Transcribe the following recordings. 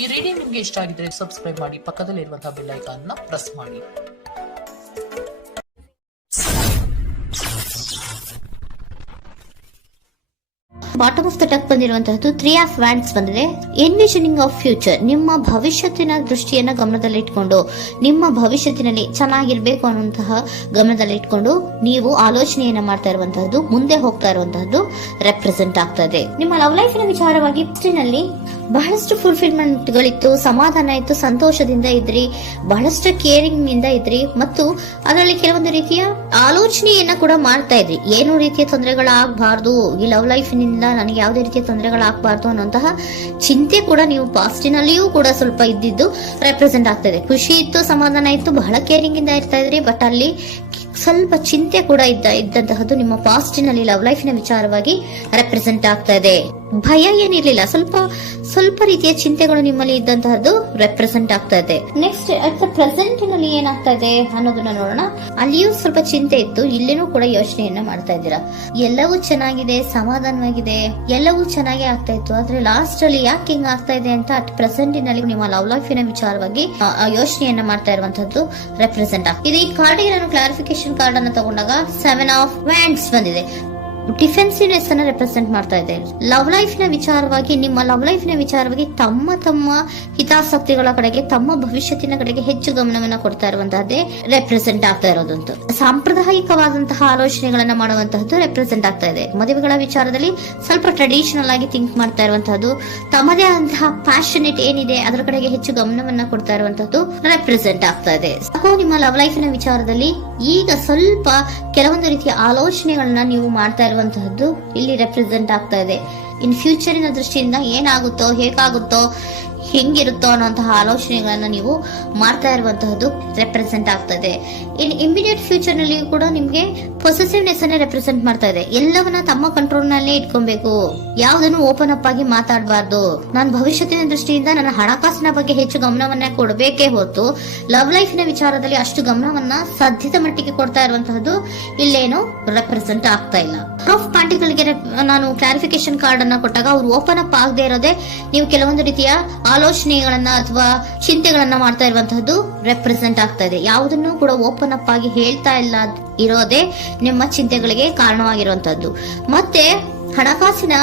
ಈ ರೀಡಿಂಗ್ ನಿಮ್ಗೆ ಇಷ್ಟ ಆಗಿದ್ರೆ ಸಬ್ಸ್ಕ್ರೈಬ್ ಮಾಡಿ, ಪಕ್ಕದಲ್ಲಿರುವಂತಹ ಬೆಲ್ ಐಕಾನ್ ನ ಪ್ರೆಸ್ ಮಾಡಿ. ಬಾಟಮ್ ಆಫ್ ದ ಟಕ್ ಬಂದಿರುವಂತಹದ್ದು 3 ಆಫ್ ವ್ಯಾಂಡ್ಸ್ ಬಂದಿದೆ. ಎನ್ವಿಷನಿಂಗ್ ಆಫ್ ಫ್ಯೂಚರ್, ನಿಮ್ಮ ಭವಿಷ್ಯತ್ತಿನ ದೃಷ್ಟಿಯನ್ನ ಗಮನದಲ್ಲಿಟ್ಕೊಂಡು, ನಿಮ್ಮ ಭವಿಷ್ಯತ್ತಿನಲ್ಲಿ ಚೆನ್ನಾಗಿರ್ಬೇಕು ಅನ್ನುವಂತಹ ಗಮನದಲ್ಲಿಟ್ಕೊಂಡು ನೀವು ಆಲೋಚನೆಯನ್ನ ಮಾಡ್ತಾ ಇರುವಂತಹದ್ದು, ಮುಂದೆ ಹೋಗ್ತಾ ಇರುವಂತಹದ್ದು ರೆಪ್ರೆಸೆಂಟ್ ಆಗ್ತಾ ಇದೆ. ನಿಮ್ಮ ಲವ್ ಲೈಫ್ ನ ವಿಚಾರವಾಗಿ ನಲ್ಲಿ ಬಹಳಷ್ಟು ಫುಲ್ಫಿಲ್ಮೆಂಟ್ ಗಳಿತ್ತು, ಸಮಾಧಾನ ಇತ್ತು, ಸಂತೋಷದಿಂದ ಇದ್ರಿ, ಬಹಳಷ್ಟು ಕೇರಿಂಗ್ ನಿಂದ ಇದ್ರಿ, ಮತ್ತು ಅದರಲ್ಲಿ ಕೆಲವೊಂದು ರೀತಿಯ ಆಲೋಚನೆಯನ್ನ ಕೂಡ ಮಾಡ್ತಾ ಇದ್ರಿ. ಏನು ರೀತಿಯ ತೊಂದರೆಗಳಾಗಬಾರ್ದು, ಈ ಲವ್ ಲೈಫ್ ನಿಂದ ನನಗೆ ಯಾವುದೇ ರೀತಿಯ ತೊಂದರೆಗಳಾಗಬಾರ್ದು ಅನ್ನುವಂತಹ ಚಿಂತೆ ಕೂಡ ನೀವು ಪಾಸ್ಟಿನಲ್ಲಿಯೂ ಕೂಡ ಸ್ವಲ್ಪ ಇದ್ದಿದ್ದು ರೆಪ್ರೆಸೆಂಟ್ ಆಗ್ತಾ ಇದೆ. ಖುಷಿ ಇತ್ತು, ಸಮಾಧಾನ ಇತ್ತು, ಬಹಳ ಕೇರಿಂಗ್ ಇಂದ ಇರ್ತಾ ಇದ್ರಿ, ಬಟ್ ಅಲ್ಲಿ ಸ್ವಲ್ಪ ಚಿಂತೆ ಕೂಡ ಇದ್ದಂತಹದ್ದು ನಿಮ್ಮ ಪಾಸ್ಟಿನಲ್ಲಿ ಲವ್ ಲೈಫ್ ನ ವಿಚಾರವಾಗಿ ರೆಪ್ರೆಸೆಂಟ್ ಆಗ್ತಾ ಇದೆ. ಭಯ ಏನಿರ್ಲಿಲ್ಲ, ಸ್ವಲ್ಪ ರೀತಿಯ ಚಿಂತೆಗಳು ನಿಮ್ಮಲ್ಲಿ ಇದ್ದಂತಹದ್ದು ರೆಪ್ರೆಸೆಂಟ್ ಆಗ್ತಾ ಇದೆ. ನೆಕ್ಸ್ಟ್ ಅಟ್ ದ ಪ್ರೆಸೆಂಟ್ ನಲ್ಲಿ ಏನಾಗ್ತಾ ಇದೆ ಅನ್ನೋದನ್ನ ನೋಡೋಣ. ಅಲ್ಲಿಯೂ ಸ್ವಲ್ಪ ಚಿಂತೆ ಇತ್ತು, ಇಲ್ಲಿನೂ ಕೂಡ ಯೋಚನೆಯನ್ನ ಮಾಡ್ತಾ ಇದ್ದೀರಾ. ಎಲ್ಲವೂ ಚೆನ್ನಾಗಿದೆ, ಸಮಾಧಾನವಾಗಿದೆ, ಎಲ್ಲವೂ ಚೆನ್ನಾಗಿ ಆಗ್ತಾ ಇತ್ತು, ಆದ್ರೆ ಲಾಸ್ಟ್ ಅಲ್ಲಿ ಯಾಕೆ ಹಿಂಗ್ ಆಗ್ತಾ ಇದೆ ಅಂತ ಅಟ್ ಪ್ರೆಸೆಂಟ್ ನಲ್ಲಿ ನಿಮ್ಮ ಲವ್ ಲೈಫಿನ ವಿಚಾರವಾಗಿ ಯೋಚನೆಯನ್ನ ಮಾಡ್ತಾ ಇರುವಂತದ್ದು ರೆಪ್ರೆಸೆಂಟ್ ಆಗ್ತಿದೆ. ಈ ಕಾರ್ಡ್ ನಾನು ಕ್ಲಾರಿಫಿಕೇಶನ್ ಕಾರ್ಡ್ ಅನ್ನು ತಗೊಂಡಾಗ 7 ಆಫ್ ವ್ಯಾಂಡ್ಸ್ ಬಂದಿದೆ. ಡಿಫೆನ್ಸಿವ್ನೆಸ್ ಅನ್ನ ರೆಪ್ರೆಸೆಂಟ್ ಮಾಡ್ತಾ ಇದೆ. ಲವ್ ಲೈಫ್ ನ ವಿಚಾರವಾಗಿ, ನಿಮ್ಮ ಲವ್ ಲೈಫ್ ನ ವಿಚಾರವಾಗಿ ತಮ್ಮ ಹಿತಾಸಕ್ತಿಗಳ ಕಡೆಗೆ, ತಮ್ಮ ಭವಿಷ್ಯತ್ತಿನ ಕಡೆಗೆ ಹೆಚ್ಚು ಗಮನವನ್ನ ಕೊಡ್ತಾ ಇರುವಂತಹದ್ದೇ ರೆಪ್ರೆಸೆಂಟ್ ಆಗ್ತಾ ಇರೋದಂತೂ. ಸಾಂಪ್ರದಾಯಿಕವಾದಂತಹ ಆಲೋಚನೆಗಳನ್ನ ಮಾಡುವಂತಹದ್ದು ರೆಪ್ರೆಸೆಂಟ್ ಆಗ್ತಾ ಇದೆ. ಮದುವೆಗಳ ವಿಚಾರದಲ್ಲಿ ಸ್ವಲ್ಪ ಟ್ರೆಡಿಷನಲ್ ಆಗಿ ಥಿಂಕ್ ಮಾಡ್ತಾ ಇರುವಂತಹದ್ದು, ತಮ್ಮದೇ ಆದಂತಹ ಪ್ಯಾಷನೇಟ್ ಏನಿದೆ ಅದರ ಕಡೆಗೆ ಹೆಚ್ಚು ಗಮನವನ್ನ ಕೊಡ್ತಾ ಇರುವಂತಹದ್ದು ರೆಪ್ರೆಸೆಂಟ್ ಆಗ್ತಾ ಇದೆ. ನಿಮ್ಮ ಲವ್ ಲೈಫ್ ನ ವಿಚಾರದಲ್ಲಿ ಈಗ ಸ್ವಲ್ಪ ಕೆಲವೊಂದು ರೀತಿಯ ಆಲೋಚನೆಗಳನ್ನ ನೀವು ಮಾಡ್ತಾ ಇರುವಂತಹದ್ದು ಇಲ್ಲಿ ರೆಪ್ರೆಸೆಂಟ್ ಆಗ್ತಾ ಇದೆ. ಇನ್ ಫ್ಯೂಚರಿನ ದೃಷ್ಟಿಯಿಂದ ಏನಾಗುತ್ತೋ, ಹೇಗಾಗುತ್ತೋ, ಹೆಂಗಿರುತ್ತೋ ಅನ್ನುವಂತಹ ಆಲೋಚನೆಗಳನ್ನ ನೀವು ಮಾಡ್ತಾ ಇರುವಂತಹದ್ದು ರೆಪ್ರೆಸೆಂಟ್ ಆಗ್ತಾ ಇದೆ. ಇನ್ ಇಮಿಡಿಯೇಟ್ ಫ್ಯೂಚರ್ ನಲ್ಲಿ ಕೂಡ ನಿಮ್ಗೆ ಪೊಸೆಸಿವ್ನೆಸ್ ಅನ್ನ ರೆಪ್ರೆಸೆಂಟ್ ಮಾಡ್ತಾ ಇದೆ. ಎಲ್ಲವನ್ನ ತಮ್ಮ ಕಂಟ್ರೋಲ್ ನಲ್ಲೇ ಇಟ್ಕೊಬೇಕು, ಯಾವುದನ್ನು ಓಪನ್ ಅಪ್ ಆಗಿ ಮಾತಾಡಬಾರ್ದು. ನಾನು ಭವಿಷ್ಯತ್ತಿನ ದೃಷ್ಟಿಯಿಂದ ನನ್ನ ಹಣಕಾಸಿನ ಬಗ್ಗೆ ಹೆಚ್ಚು ಗಮನವನ್ನ ಕೊಡಬೇಕೇ ಹೊತ್ತು ಲವ್ ಲೈಫ್ ನ ವಿಚಾರದಲ್ಲಿ ಅಷ್ಟು ಗಮನವನ್ನ ಸದ್ಯದ ಮಟ್ಟಿಗೆ ಕೊಡ್ತಾ ಇರುವಂತಹದ್ದು ಇಲ್ಲೇನು ರೆಪ್ರೆಸೆಂಟ್ ಆಗ್ತಾ ಇಲ್ಲ. ಆಫ್ ಪಾರ್ಟಿಗಳಿಗೆ ನಾನು ಕ್ಲಾರಿಫಿಕೇಶನ್ ಕಾರ್ಡ್ ಅನ್ನ ಕೊಟ್ಟಾಗ ಅವ್ರು ಓಪನ್ ಅಪ್ ಆಗದೆ ಇರೋದೇ ನೀವು ಕೆಲವೊಂದು ರೀತಿಯ ಆಲೋಚನೆಗಳನ್ನ ಅಥವಾ ಚಿಂತೆಗಳನ್ನ ಮಾಡ್ತಾ ಇರುವಂತಹದ್ದು ರೆಪ್ರೆಸೆಂಟ್ ಆಗ್ತಾ ಇದೆ. ಯಾವುದನ್ನು ಕೂಡ ಓಪನ್ ಅಪ್ ಆಗಿ ಹೇಳ್ತಾ ಇಲ್ಲ ಇರೋದೇ ನಿಮ್ಮ ಚಿಂತೆಗಳಿಗೆ ಕಾರಣವಾಗಿರುವಂತಹದ್ದು. ಮತ್ತೆ ಹಣಕಾಸಿನ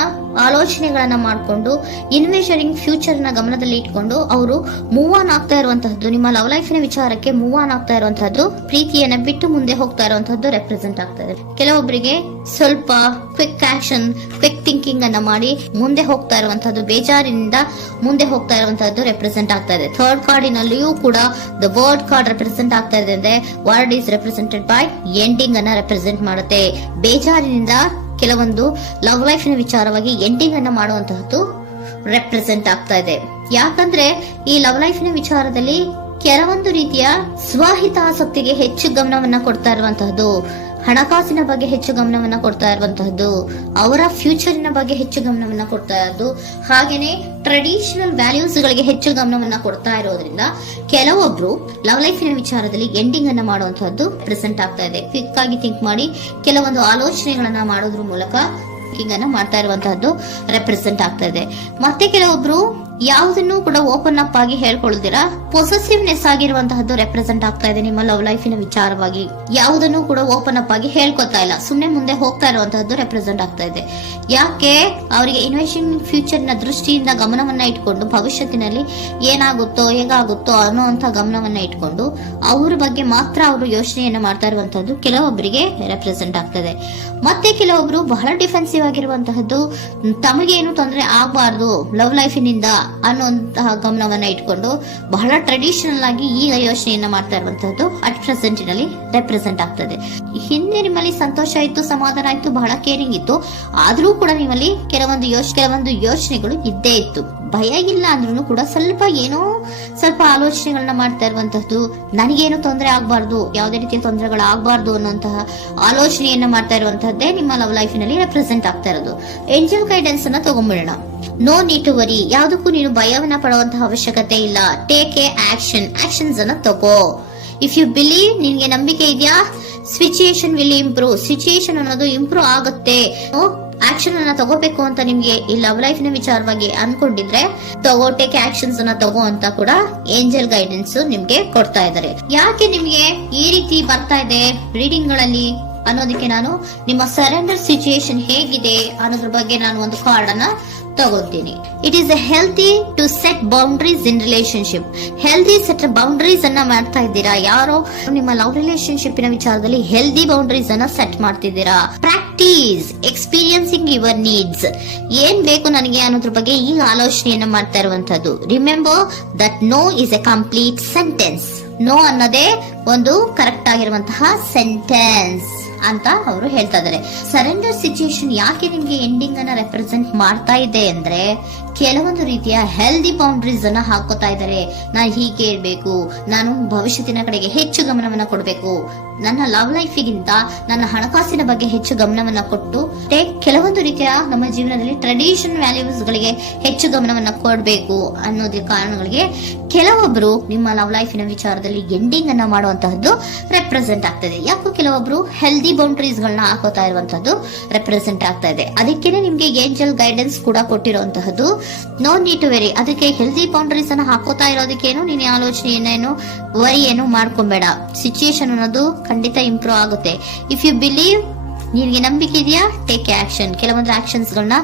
ಆಲೋಚನೆಗಳನ್ನ ಮಾಡಿಕೊಂಡು ಇನ್ವೆಸ್ಟರಿಂಗ್ ಫ್ಯೂಚರ್ ನ ಗಮನದಲ್ಲಿ ಇಟ್ಕೊಂಡು ಅವರು ಮೂವ್ ಆನ್ ಆಗ್ತಾ ಇರುವಂತಹದ್ದು, ನಿಮ್ಮ ಲವ್ ಲೈಫ್ ನ ವಿಚಾರಕ್ಕೆ ಮೂವ್ ಆನ್ ಆಗ್ತಾ ಇರುವಂತಹದ್ದು, ಪ್ರೀತಿಯನ್ನ ಬಿಟ್ಟು ಮುಂದೆ ಹೋಗ್ತಾ ಇರುವಂತಹದ್ದು ರೆಪ್ರೆಸೆಂಟ್ ಆಗ್ತಾ ಇದೆ. ಕೆಲವೊಬ್ಬರಿಗೆ ಸ್ವಲ್ಪ ಕ್ವಿಕ್ ಆಕ್ಷನ್, ಕ್ವಿಕ್ ಥಿಂಕಿಂಗ್ ಅನ್ನ ಮಾಡಿ ಮುಂದೆ ಹೋಗ್ತಾ ಇರುವಂತಹದ್ದು, ಬೇಜಾರಿನಿಂದ ಮುಂದೆ ಹೋಗ್ತಾ ಇರುವಂತಹದ್ದು ರೆಪ್ರೆಸೆಂಟ್ ಆಗ್ತಾ ಇದೆ. ಥರ್ಡ್ ಕಾರ್ಡಿನಲ್ಲಿಯೂ ಕೂಡ ದ ವರ್ಡ್ ಕಾರ್ಡ್ ರೆಪ್ರೆಸೆಂಟ್ ಆಗ್ತಾ ಇದೆ ಅಂದ್ರೆ word is represented by ending ಅನ್ನ ರೆಪ್ರೆಸೆಂಟ್ ಮಾಡುತ್ತೆ. ಬೇಜಾರಿನಿಂದ ಕೆಲವೊಂದು ಲವ್ ಲೈಫ್ ನ ವಿಚಾರವಾಗಿ ಎಂಡಿಂಗ್ ಅನ್ನ ಮಾಡುವಂತಹದ್ದು ರೆಪ್ರೆಸೆಂಟ್ ಆಗ್ತಾ ಇದೆ. ಯಾಕಂದ್ರೆ ಈ ಲವ್ ಲೈಫ್ ನ ವಿಚಾರದಲ್ಲಿ ಕೆಲವೊಂದು ರೀತಿಯ ಸ್ವಹಿತಾಸಕ್ತಿಗೆ ಹೆಚ್ಚು ಗಮನವನ್ನ ಕೊಡ್ತಾ ಇರುವಂತಹದ್ದು, ಹಣಕಾಸಿನ ಬಗ್ಗೆ ಹೆಚ್ಚು ಗಮನವನ್ನ ಕೊಡ್ತಾ ಇರುವಂತಹದ್ದು, ಅವರ ಫ್ಯೂಚರಿನ ಬಗ್ಗೆ ಹೆಚ್ಚು ಗಮನವನ್ನ ಕೊಡ್ತಾ ಇರೋದು, ಹಾಗೇನೆ ಟ್ರೆಡಿಷನಲ್ ವ್ಯಾಲ್ಯೂಸ್ ಗಳಿಗೆ ಹೆಚ್ಚು ಗಮನವನ್ನ ಕೊಡ್ತಾ ಇರೋದ್ರಿಂದ ಕೆಲವೊಬ್ರು ಲವ್ ಲೈಫಿನ ವಿಚಾರದಲ್ಲಿ ಎಂಡಿಂಗ್ ಅನ್ನ ಮಾಡುವಂತಹದ್ದು ಪ್ರೆಸೆಂಟ್ ಆಗ್ತಾ ಇದೆ. ಕ್ವಿಕ್ ಆಗಿ ಥಿಂಕ್ ಮಾಡಿ ಕೆಲವೊಂದು ಆಲೋಚನೆಗಳನ್ನ ಮಾಡೋದ್ರ ಮೂಲಕ ಅನ್ನ ಮಾಡ್ತಾ ಇರುವಂತಹದ್ದು ರೆಪ್ರೆಸೆಂಟ್ ಆಗ್ತಾ ಇದೆ. ಮತ್ತೆ ಕೆಲವೊಬ್ರು ಯಾವುದನ್ನು ಕೂಡ ಓಪನ್ ಅಪ್ ಆಗಿ ಹೇಳ್ಕೊಳ್ದಿರಾ ಪೊಸೆಸಿವ್ನೆಸ್ ಆಗಿರುವಂತಹದ್ದು ರೆಪ್ರೆಸೆಂಟ್ ಆಗ್ತಾ ಇದೆ. ನಿಮ್ಮ ಲವ್ ಲೈಫಿನ ವಿಚಾರವಾಗಿ ಯಾವುದನ್ನು ಕೂಡ ಓಪನ್ ಅಪ್ ಆಗಿ ಹೇಳ್ಕೊತಾ ಇಲ್ಲ, ಸುಮ್ನೆ ಮುಂದೆ ಹೋಗ್ತಾ ಇರುವಂತಹದ್ದು ರೆಪ್ರೆಸೆಂಟ್ ಆಗ್ತಾ ಇದೆ. ಯಾಕೆ ಅವರಿಗೆ ಇನ್ವೆಸ್ಟಿಂಗ್ ಫ್ಯೂಚರ್ ನ ದೃಷ್ಟಿಯಿಂದ ಗಮನವನ್ನ ಇಟ್ಕೊಂಡು ಭವಿಷ್ಯತ್ತಿನಲ್ಲಿ ಏನಾಗುತ್ತೋ, ಹೇಗಾಗುತ್ತೋ ಅನ್ನುವಂತ ಗಮನವನ್ನ ಇಟ್ಕೊಂಡು ಅವ್ರ ಬಗ್ಗೆ ಮಾತ್ರ ಅವರು ಯೋಚನೆಯನ್ನ ಮಾಡ್ತಾ ಇರುವಂತಹದ್ದು ಕೆಲವೊಬ್ಬರಿಗೆ ರೆಪ್ರೆಸೆಂಟ್ ಆಗ್ತದೆ. ಮತ್ತೆ ಕೆಲವೊಬ್ರು ಬಹಳ ಡಿಫೆನ್ಸಿವ್ ಆಗಿರುವಂತಹದ್ದು, ತಮಗೇನು ತೊಂದರೆ ಆಗಬಾರ್ದು ಲವ್ ಲೈಫಿನಿಂದ ಅನ್ನುವಂತಹ ಗಮನವನ್ನ ಇಟ್ಕೊಂಡು ಬಹಳ ಟ್ರೆಡಿಷನಲ್ ಆಗಿ ಈಗ ಯೋಚನೆಯನ್ನ ಮಾಡ್ತಾ ಇರುವಂತಹದ್ದು ಅಟ್ ಪ್ರೆಸೆಂಟ್ ನಲ್ಲಿ ರೆಪ್ರೆಸೆಂಟ್ ಆಗ್ತದೆ. ಹಿಂದೆ ನಿಮ್ಮಲ್ಲಿ ಸಂತೋಷ ಇತ್ತು, ಸಮಾಧಾನ ಇತ್ತು, ಬಹಳ ಕೇರಿಂಗ್ ಇತ್ತು, ಆದ್ರೂ ಕೂಡ ನಿಮ್ಮಲ್ಲಿ ಕೆಲವೊಂದು ಯೋಚನೆಗಳು ಇದ್ದೇ ಇತ್ತು. ಭಯ ಇಲ್ಲ ಅಂದ್ರೂ ಕೂಡ ಸ್ವಲ್ಪ ಆಲೋಚನೆಗಳನ್ನ ಮಾಡ್ತಾ ಇರುವಂತಹದ್ದು, ನನಗೇನು ತೊಂದರೆ ಆಗ್ಬಾರ್ದು, ಯಾವುದೇ ರೀತಿಯ ತೊಂದರೆಗಳು ಆಗ್ಬಾರ್ದು ಅನ್ನುವಂತಹ ಆಲೋಚನೆಯನ್ನ ಮಾಡ್ತಾ ಇರುವಂತಹದ್ದೇ ನಿಮ್ಮ ಲವ್ ಲೈಫ್ ನಲ್ಲಿ ರೆಪ್ರೆಸೆಂಟ್ ಆಗ್ತಾ ಇರೋದು. ಏಂಜಲ್ ಗೈಡೆನ್ಸ್ ಅನ್ನ ತಗೊಂಡ್ಬಿಡೋಣ. ನೋ ನೀಡ್ ಟು ವರಿ, ಯಾವುದಕ್ಕೂ ನೀನು ಭಯವನ್ನ ಪಡುವಂತಹ ಅವಶ್ಯಕತೆ ಇಲ್ಲ. ಟೇಕ್ ಎ ಆಕ್ಷನ್ಸ್ ಅನ್ನ ತಗೋ. ಇಫ್ ಯು ಬಿಲೀವ್, ನಿನ್ಗೆ ನಂಬಿಕೆ ಇದೆಯಾ, ಸಿಚುಯೇಷನ್ ವಿಲ್ ಇಂಪ್ರೂವ್, ಸಿಚುಯೇಷನ್ ಅನ್ನೋದು ಇಂಪ್ರೂವ್ ಆಗುತ್ತೆ. ಆಕ್ಷನ್ ಅನ್ನ ತಗೋಬೇಕು ಅಂತ ನಿಮ್ಗೆ ಈ ಲವ್ ಲೈಫ್ ನ ವಿಚಾರವಾಗಿ ಅನ್ಕೊಂಡಿದ್ರೆ ಟೇಕ್ ಆಕ್ಷನ್ಸ್ ಅನ್ನ ತಗೋ ಅಂತ ಕೂಡ ಏಂಜಲ್ ಗೈಡೆನ್ಸ್ ನಿಮ್ಗೆ ಕೊಡ್ತಾ ಇದ್ದಾರೆ. ಯಾಕೆ ನಿಮ್ಗೆ ಈ ರೀತಿ ಬರ್ತಾ ಇದೆ ರೀಡಿಂಗ್ ಗಳಲ್ಲಿ ಅನ್ನೋದಕ್ಕೆ ನಾನು ನಿಮ್ಮ ಸರೆಂಡರ್ ಸಿಚುಯೇಷನ್ ಹೇಗಿದೆ ಅನ್ನೋದ್ರ ಬಗ್ಗೆ ನಾನು ಒಂದು ಕಾರ್ಡ್ ಅನ್ನ ತಗೋತೀನಿ. It is healthy to set boundaries in relationship. Healthy set boundaries ಅನ್ನ ಮಾಡ್ತಾ ಇದ್ದೀರಾ. ಯಾರೋ ನಿಮ್ಮ ಲವ್ ರಿಲೇಶನ್ಶಿಪ್ ನ ವಿಚಾರದಲ್ಲಿ ಹೆಲ್ದಿ ಬೌಂಡ್ರೀಸ್ ಅನ್ನ ಸೆಟ್ ಮಾಡ್ತಿದ್ದೀರಾ. Practice experiencing your needs. ಏನ್ ಬೇಕು ನನಗೆ ಅನ್ನೋದ್ರ ಬಗ್ಗೆ ಈಗ ಆಲೋಚನೆಯನ್ನ ಮಾಡ್ತಾ ಇರುವಂತದ್ದು. Remember that no is a complete sentence. No ಅನ್ನೋದೇ ಒಂದು ಕರೆಕ್ಟ್ ಆಗಿರುವಂತಹ ಸೆಂಟೆನ್ಸ್ ಅಂತ ಅವರು ಹೇಳ್ತಾ ಇದ್ದಾರೆ. ಸರೆಂಡರ್ ಸಿಚುಯೇಷನ್ ಯಾಕೆ ನಿಮ್ಗೆ ಎಂಡಿಂಗ್ ಅನ್ನ ರೆಪ್ರೆಸೆಂಟ್ ಮಾಡ್ತಾ ಇದೆ ಅಂದ್ರೆ ಕೆಲವೊಂದು ರೀತಿಯ ಹೆಲ್ದಿ ಬೌಂಡ್ರೀಸ್ ಅನ್ನ ಹಾಕೋತಾ ಇದ್ದಾರೆ. ನಾನು ಹೀಗೆ ಇರ್ಬೇಕು, ನಾನು ಭವಿಷ್ಯತ್ತಿನ ಕಡೆಗೆ ಹೆಚ್ಚು ಗಮನವನ್ನ ಕೊಡಬೇಕು, ನನ್ನ ಲವ್ ಲೈಫಿಗಿಂತ ನನ್ನ ಹಣಕಾಸಿನ ಬಗ್ಗೆ ಹೆಚ್ಚು ಗಮನವನ್ನ ಕೊಟ್ಟು ಕೆಲವೊಂದು ರೀತಿಯ ನಮ್ಮ ಜೀವನದಲ್ಲಿ ಟ್ರೆಡಿಷನ್ ವ್ಯಾಲ್ಯೂಸ್ ಗಳಿಗೆ ಹೆಚ್ಚು ಗಮನವನ್ನ ಕೊಡಬೇಕು ಅನ್ನೋದ್ರ ಕಾರಣಗಳಿಗೆ ಕೆಲವೊಬ್ರು ನಿಮ್ಮ ಲವ್ ಲೈಫಿನ ವಿಚಾರದಲ್ಲಿ ಎಂಡಿಂಗ್ ಅನ್ನ ಮಾಡುವಂತಹದ್ದು ರೆಪ್ರೆಸೆಂಟ್ ಆಗ್ತದೆ. ಯಾಕೋ ಕೆಲವೊಬ್ರು ಹೆಲ್ದಿ ಬೌಂಡ್ರೀಸ್ ಗಳನ್ನ ಹಾಕೋತಾ ಇರುವಂತಹದ್ದು ರೆಪ್ರೆಸೆಂಟ್ ಆಗ್ತಾ ಇದೆ. ಅದಕ್ಕೇನೆ ನಿಮ್ಗೆ ಏಂಜಲ್ ಗೈಡೆನ್ಸ್ ಕೂಡ ಕೊಟ್ಟಿರುವಂತಹದ್ದು. No need to worry. ಅದಕ್ಕೆ ಹೆಲ್ದಿ ಬೌಂಡ್ರೀಸ್ ಅನ್ನ ಹಾಕೋತಾ ಇರೋದಕ್ಕೇನು ನೀನು ಆಲೋಚನೆಯನ್ನೇನು ವರಿ ಏನು ಮಾಡ್ಕೊಂಬೇಡ. ಸಿಚುಯೇಷನ್ ಅನ್ನೋದು ಖಂಡಿತ ಇಂಪ್ರೂವ್ ಆಗುತ್ತೆ. ಇಫ್ ಯು ಬಿಲೀವ್, ನಿನ್ಗೆ ನಂಬಿಕೆ ಇದೆಯಾ, ಟೇಕ್ ಆಕ್ಷನ್. ಕೆಲವೊಂದು ಆಕ್ಷನ್ಸ್ ಗಳನ್ನ